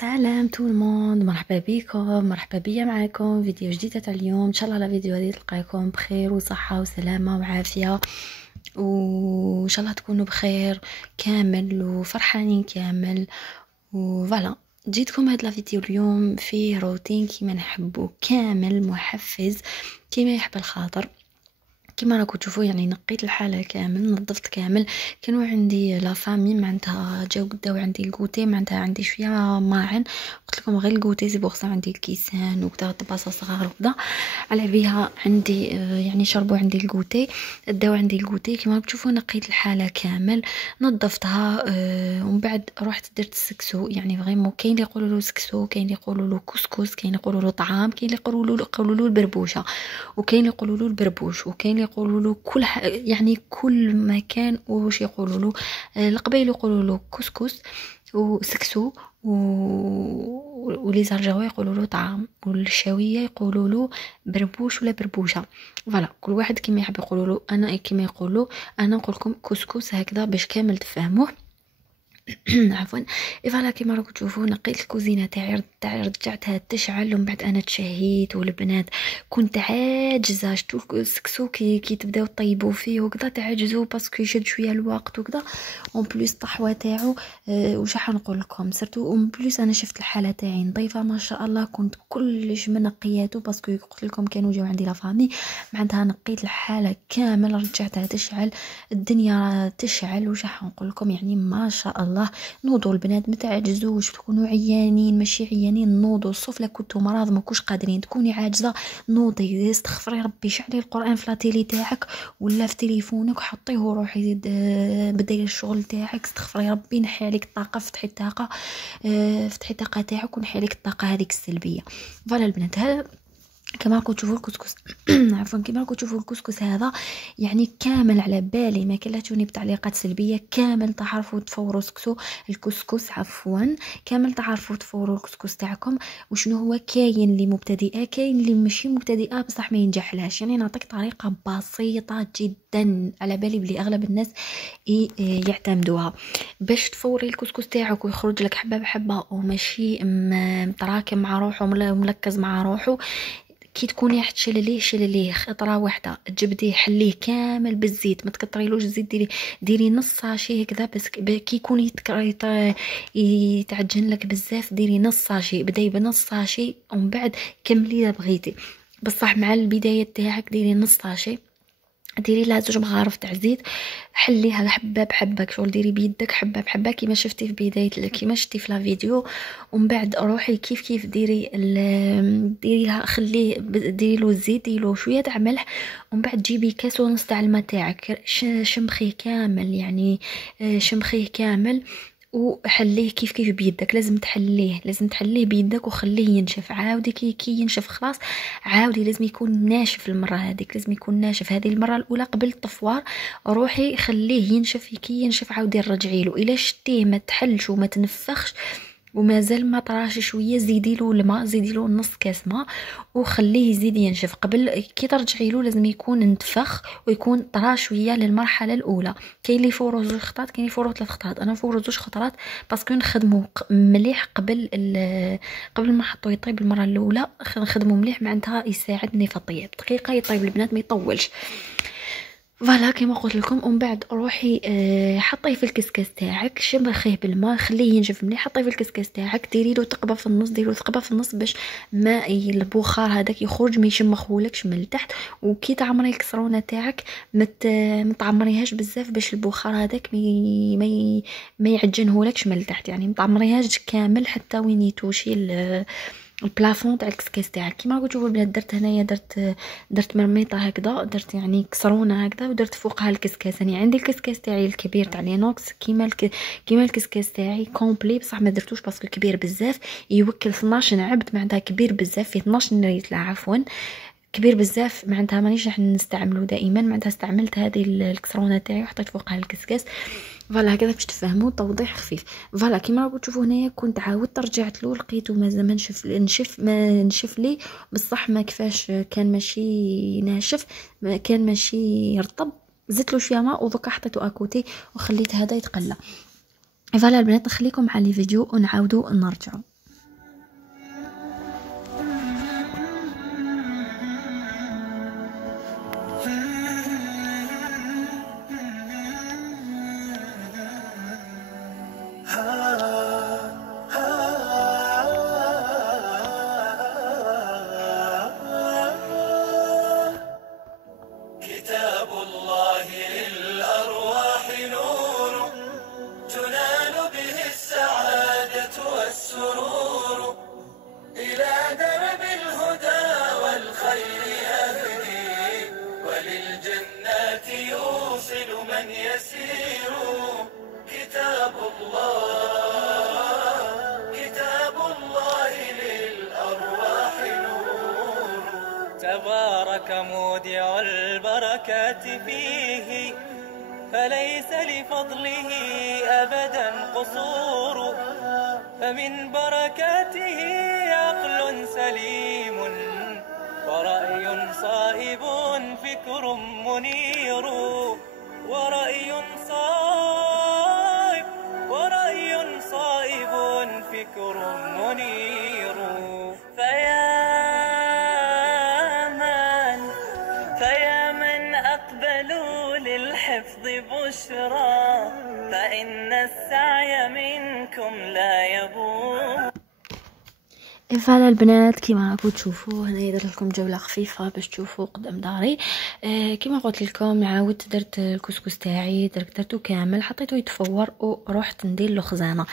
سلام تو الموند، مرحبا بكم، مرحبا بيا معاكم فيديو جديده تاع اليوم. ان شاء الله لا فيديو هذه تلقاكم بخير وصحه وسلامه وعافيه، وان شاء الله تكونوا بخير كامل وفرحانين كامل. وفوالا جيتكم هاد لا فيديو اليوم فيه روتين كيما نحبو كامل، محفز كيما يحب الخاطر. كما راكم تشوفوا يعني نقيت الحاله كامل، نظفت كامل. كانوا عندي لا فامي معناتها جاو قداو عندي الكوتي، معناتها عندي شويه ماعن. قلت لكم غير الكوتي زي بوغسا عندي الكيسان وكذا طباسه صغار وكذا على بها عندي يعني شربوا عندي الكوتي، داو عندي الكوتي. كما راكم تشوفوا نقيت الحاله كامل، نظفتها. ومن بعد رحت درت السكسو. يعني فريمون كاين اللي يقولوا له سكسو، كاين اللي يقولوا له كسكس، كاين اللي يقولوا له طعام، كاين اللي يقولوا له البربوشه، وكاين اللي يقولوا له البربوش، وكاين اللي يقولوا له يعني كل مكان واش يقولوا له. القبائل يقولوا له كسكس وسكسو ولي زرجاوي يقولوا له طعام، والشاويه يقولوا له بربوش ولا بربوشه. فوالا كل واحد كيما يحب يقولوا له. انا كيما يقولوا انا نقول لكم كسكس هكذا باش كامل تفهموه. عفوا. فوالا كيما راكم تشوفوا نقيت الكوزينه تاعي رجعتها تشعل، ومن بعد انا تشهيت والبنات كنت عاجزه. شتو السكسو كي تبداو طيبوا فيه وكذا تعجزوا باسكو يشد شويه الوقت وكذا. اون بليس الطحوه تاعو واش راح نقول لكم سيرتو اون بليس انا شفت الحاله تاعي نظيفه ما شاء الله، كنت كلش منقياته باسكو قلت لكم كانوا جاو عندي لا فامي. معناتها نقيت الحاله كامل رجعتها تشعل، الدنيا تشعل. واش راح نقول لكم يعني ما شاء الله. نوضوا البنات ما تعجزوش، تكونوا عيانين ماشي عيانين نوضوا. الصوف لا كنتوا مرض ما كوش قادرين، تكوني عاجزه نوضي استغفري ربي، شعلي القران في لاتيلي تاعك ولا في تليفونك وحطيه وروحي بداي الشغل تاعك. استغفري ربي نحي عليك الطاقه، فتحي الطاقه فتحي الطاقه تاعك ونحي عليك الطاقه هذيك السلبيه. فوالا البنات هذا كما راكم تشوفوا الكسكس. عفوا كما راكم تشوفوا الكسكس هذا يعني كامل على بالي ما كلاتوني بتعليقات سلبيه. كامل تعرفوا تفوروا الكسكس عفوا كامل تعرفوا تفوروا الكسكس تاعكم. وشنو هو كاين اللي مبتدئه، كاين اللي ماشي مبتدئه بصح ما ينجحلهاش. يعني نعطيك طريقه بسيطه جدا على بالي بلي اغلب الناس يعتمدوها باش تفوري الكسكس تاعك ويخرج لك حبه بحبه وماشي متراكم مع روحه ومركز مع روحه. كي تكوني شلليه خطره واحده، تجبديه حليه كامل بالزيت، ما تكتريلوش الزيت. ديري نص ساشي هكذا بس كي يكون يتعجن لك بزاف ديري نص ساشي، بداي بنص ساشي ومن بعد كملي اذا بغيتي. بصح مع البدايه تاعك ديري نص ساشي، ديري لها 2 مغارف تاع زيت، حليها حبه بحبه شغل ديري بيدك حبه بحبه كيما شفتي في بدايه كيما شفتي في لا فيديو. ومن بعد روحي كيف ديريها خليه ديري له الزيت، ديري له شويه تاع ملح، ومن بعد جيبي كاس ونص تاع الماء تاعك شمخيه كامل. يعني شمخيه كامل وحليه كيف بيدك. لازم تحليه بيدك وخليه ينشف. عاودي كي ينشف خلاص عاودي لازم يكون ناشف. المره هذيك لازم يكون ناشف. هذه المره الاولى قبل الطفوار روحي خليه ينشف. كي ينشف عاودي رجعي له. الا شتيه ما تحلش وما تنفخش ومازال ما طراش شويه زيدي له الماء، زيدي له نص كاس ماء وخليه يزيد ينشف. قبل كي ترجعي له لازم يكون انتفخ ويكون طرا شويه للمرحله الاولى. كاين اللي يفوروا 2 خطرات، كاين اللي يفوروا 3 خطرات. انا نفوروا 2 خطرات باسكو نخدموا مليح قبل ما نحطو يطيب المره الاولى. نخدموا مليح معناتها يساعدني في الطياب. دقيقه يطيب البنات ما يطولش. فوالا كما قلت لكم. ومن بعد روحي حطيه في الكسكاس تاعك، شمخيه بالماء خليه ينشف مليح. حطيه في الكسكاس تاعك، ديري له ثقبه في النص، ديري له ثقبه في النص باش ما البخار هذاك يخرج ما يشمخولكش من التحت. وكي تعمري الكسرونه تاعك ما تعمريهاش بزاف باش البخار هذاك ما يعجنهولكش من التحت. يعني ما تعمريهاش كامل حتى وين يتوشي البلافون تاع الكسكاس تاعك. كيما راكم تشوفوا البنات درت هنايا درت مرميطه هكذا، درت يعني كسرونه هكذا ودرت فوقها الكسكاس. يعني عندي الكسكاس تاعي الكبير تاع لينوكس كيما الكسكاس تاعي كومبلي بصح ما درتوش باسكو كبير بزاف يوكل 12 عبد. معناتها كبير بزاف فيه 12 نريت لا عفوا كبير بزاف معناتها مانيش راح نستعمله دائما. معناتها استعملت هذه الكسرونه تاعي وحطيت فوقها الكسكاس. فوالا هكذا باش تفهموا توضيح خفيف. فوالا كيما راكم تشوفوا هنايا كنت عاودت رجعت له لقيته مازال ما نشف لي بصح ما كفاش. كان ماشي ناشف، كان ماشي رطب. زدت له شويه ماء ودوكا حطيته اكوتي وخليت هذا يتقلى. فوالا البنات نخليكم على الفيديو ونعاودوا نرجعوا. البركات فيه، فليس لفضله أبدا قصور، فمن بركاته عقل سليم ورأي صائب فكر منير، ورأي صائب فكر منير. فيا من أقبلوا للحفظ بشرى، فإن السعي منكم لا يبور. فعلا البنات كيما راكم تشوفوا هنايا درت لكم جوله خفيفه باش تشوفوا قدام داري. كيما قلت لكم عاودت درت الكسكس تاعي درتو كامل حطيته يتفور ورحت ندير له خزانه.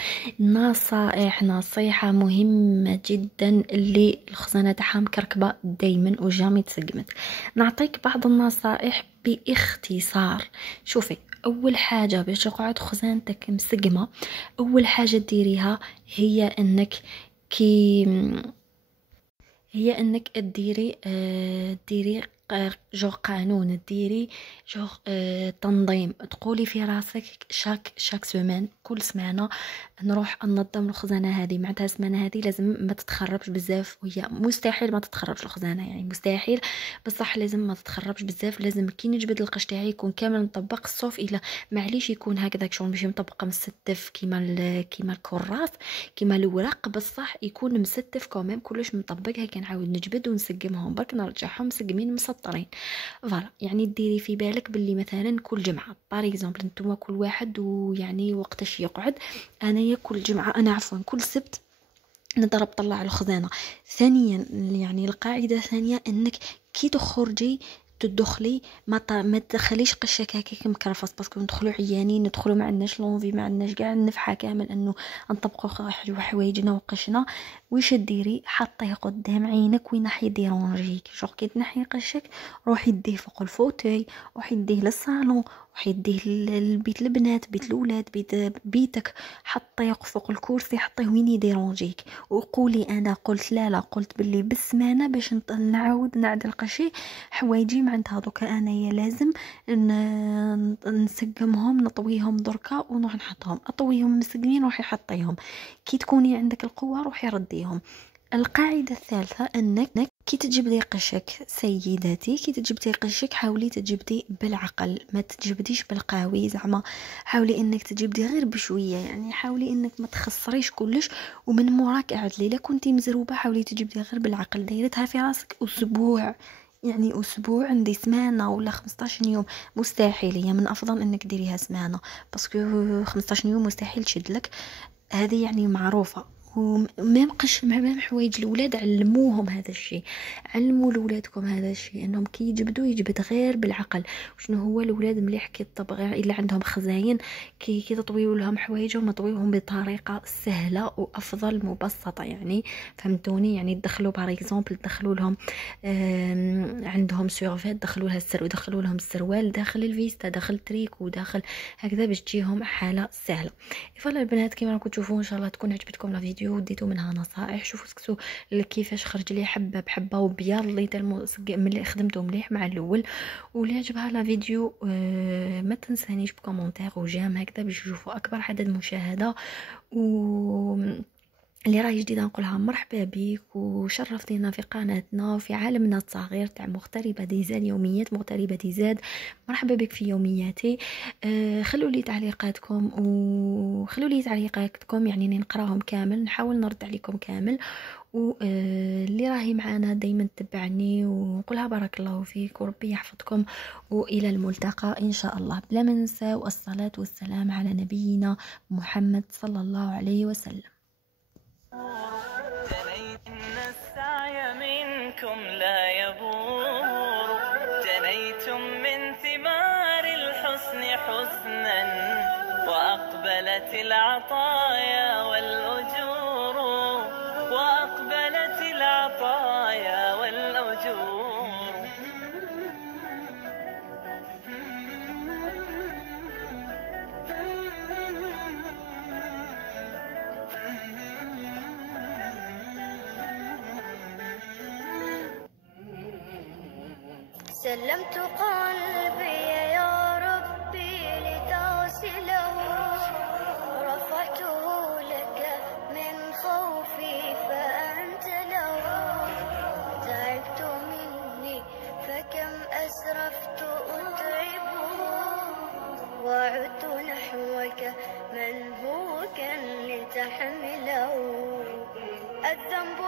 نصيحه مهمه جدا اللي الخزانه تاعها مكركبه دائما وجامي تسقمت. نعطيك بعض النصائح باختصار. شوفي، اول حاجه باش تقعد خزانتك مسقمه، اول حاجه ديريها هي انك ديري جو قانون، ديري جو تنظيم. تقولي في راسك شاك سيمين، كل سمانه نروح ننظم الخزانه هذه. معناتها السمانه هذه لازم ما تتخربش بزاف، وهي مستحيل ما تتخربش الخزانه، يعني مستحيل بصح لازم ما تتخربش بزاف. لازم كي نجبد القش تاعي يكون كامل مطبق، الصوف الا معليش يكون هكذاك شغل ماشي مطبقه مستف كيما الكراس كيما الورق، بصح يكون مستف كوميم كلش مطبق. هكا نعاود نجبد ونسقمهم برك نرجعهم مسقمين مسطرين. فوالا، يعني ديري في بالك باللي مثلا كل جمعه بار اكزومبل نتوما كل واحد ويعني وقتاش يقعد. انايا كل جمعه عفوا كل سبت نضرب طلع الخزانه. ثانيا يعني القاعده الثانيه انك كي تخرجي تدخلي ما تدخليش قشك هكاك مكرفص، باسكو ندخلوا عيانين، ندخلوا ما عندناش لونفي، ما عندناش كاع النفحه كامل انه نطبقوا حوايجنا وقشنا. واش ديري؟ حطيه قدام عينك وين راح يديرونجيك. شوف كي تنحي قشك روحي ديه فوق الفوتاي، روحي ديه للصالون، روحي ديه لبيت البنات، بيت الاولاد، بيتك. حطيه فوق الكرسي، حطيه وين يديرونجيك. وقولي انا قلت لا قلت باللي بالسمانه باش نعاود نعدل قشي حوايجي. معناتها دوكا انايا لازم نسقمهم نطويهم دركا ونروح نحطهم. اطويهم مسقمين روحي حطيهم، كي تكوني عندك القوه روحي رديهم. القاعده الثالثه انك كي تجبدي قشك سيداتي، كي تجبدي قشك حاولي تجبدي بالعقل، ما تجبديش بالقاوي زعما. حاولي انك تجبدي غير بشويه، يعني حاولي انك ما تخسريش كلش ومن موراك اعدلي. لا كنتي مزروبه حاولي تجبدي غير بالعقل. دايرتها في راسك اسبوع، يعني اسبوع عندي سمانه ولا 15 يوم مستحيل. هي من افضل انك ديريها سمانه، باسكو 15 يوم مستحيل تشدلك، هذه يعني معروفه. ومام قش مام حوايج الاولاد علموهم هذا الشيء، علموا لولادكم هذا الشيء انهم كي يجبدوا يجبد غير بالعقل. شنو هو الاولاد مليح كي تطبق الا عندهم خزاين كي تطويو لهم حوايجهم تطويوهم بطريقه سهله وافضل مبسطه. يعني فهمتوني؟ يعني تدخلوا بار اكزومبل تدخلوا لهم عندهم سيرفيت دخلوا لها دخلوا لهم السروال داخل الفيستا داخل تريكو داخل هكذا باش تجيهم حاله سهله. فوالا البنات كيما راكم تشوفوا ان شاء الله تكون عجبتكم الفيديو وديتوا منها نصائح. شوفوا سكسوا كيفاش خرج لي حبه بحبه وبيض لي ملي خدمته مليح مع الاول. واللي عجبها الفيديو ما تنسانيش بكومونتير وجيم هكذا باش يشوفوا اكبر عدد مشاهده. و اللي راهي جديده نقولها مرحبا بك وشرفتينا في قناتنا وفي عالمنا الصغير تاع مغتربه ديزاد يوميات مغتربه ديزاد. مرحبا بك في يومياتي. خلوا لي تعليقاتكم يعني نقراهم كامل، نحاول نرد عليكم كامل. واللي راهي معانا دايما تتبعني ونقولها بارك الله فيك وربي يحفظكم والى الملتقى ان شاء الله. بلا ما ننسى الصلاه والسلام على نبينا محمد صلى الله عليه وسلم. إن السعي منكم لا يبور، جنيتم من ثمار الحسن حسنا، وأقبلت العطايا والأجور، وأقبلت العطايا والأجور. سلمت قلبي يا ربي لتغسله، رفعته لك من خوفي فأنت له. تعبت مني فكم أسرفت أتعبه، وعدت نحوك منهوكا لتحمله. الذنب